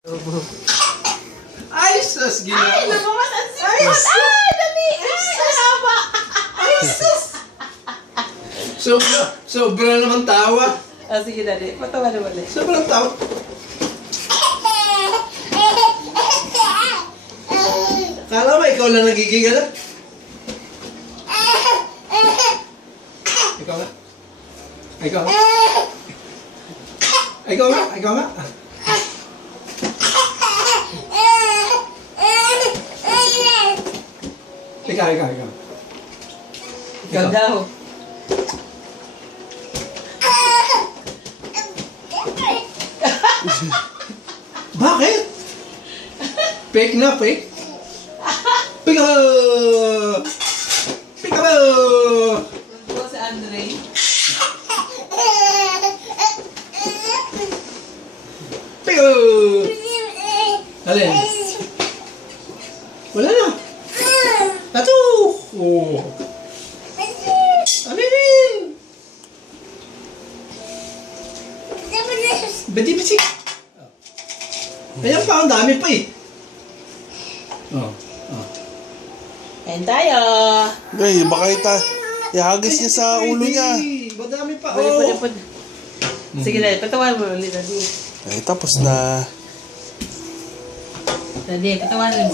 Ay, sus! Ginawa. Ay, nabawas ang sipot! Ay, dali! Ay, haba! Ay, sus! Sobra naman tawa. Ah, sige, dali. Patawa na ulit. Sobrang tawa. Kala ba ikaw lang nagiging ano? Ikaw nga. Ikaw nga. Ikaw nga. Ikaw nga. Ikaw. Ikaw daw. Bakit? Fake na, fake? Peekaboo! Peekaboo! Ito si Andre. Peekaboo! Alin? Wala na. Tato! Oh. Alin? Bati-bati. Ayan pa, ang dami pa eh. Oh. Ayan tayo. Ay, baka ihagis niya sa ulo niya. Madami pa. Pwede. Sige, dali. Patawa mo ulit, dali. Ay, tapos na. Dali, patawa mo.